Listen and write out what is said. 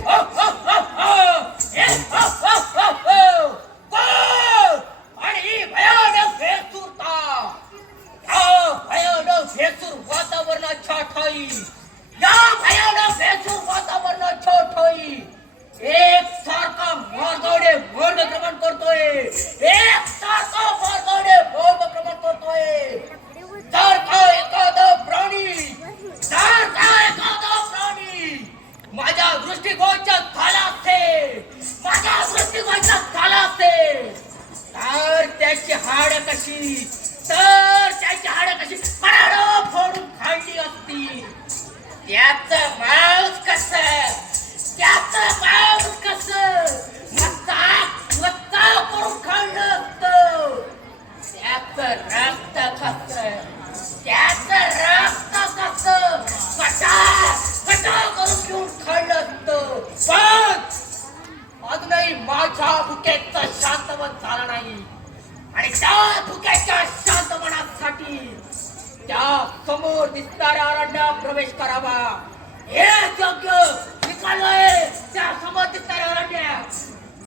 हो, हो, हो, हो. ए, हो, हो, हो, हो. कोण? आणि ही भयानक बेसूरता या भयानक बेसूर वातावरणाच्या माझ्या दृष्टिकोनच्या थाला असते माझ्या दृष्टिकोनच्या थाला असते तर त्याची हाड कशी? तर त्याची हाड कशी? पराडो फोडून खाल्ली असती. त्याच मांस कस? त्याच मांस कस? मस्ता मस्ता करून खाल्लं असत. त्याच अजूनही माझ्या भुकेचा शांतवन झाला नाही. आणि त्या भुकेच्या शांतपणासाठी त्या समोर दिसणाऱ्या अरण्यात प्रवेश करावा. हे योग्य निकाल आहे.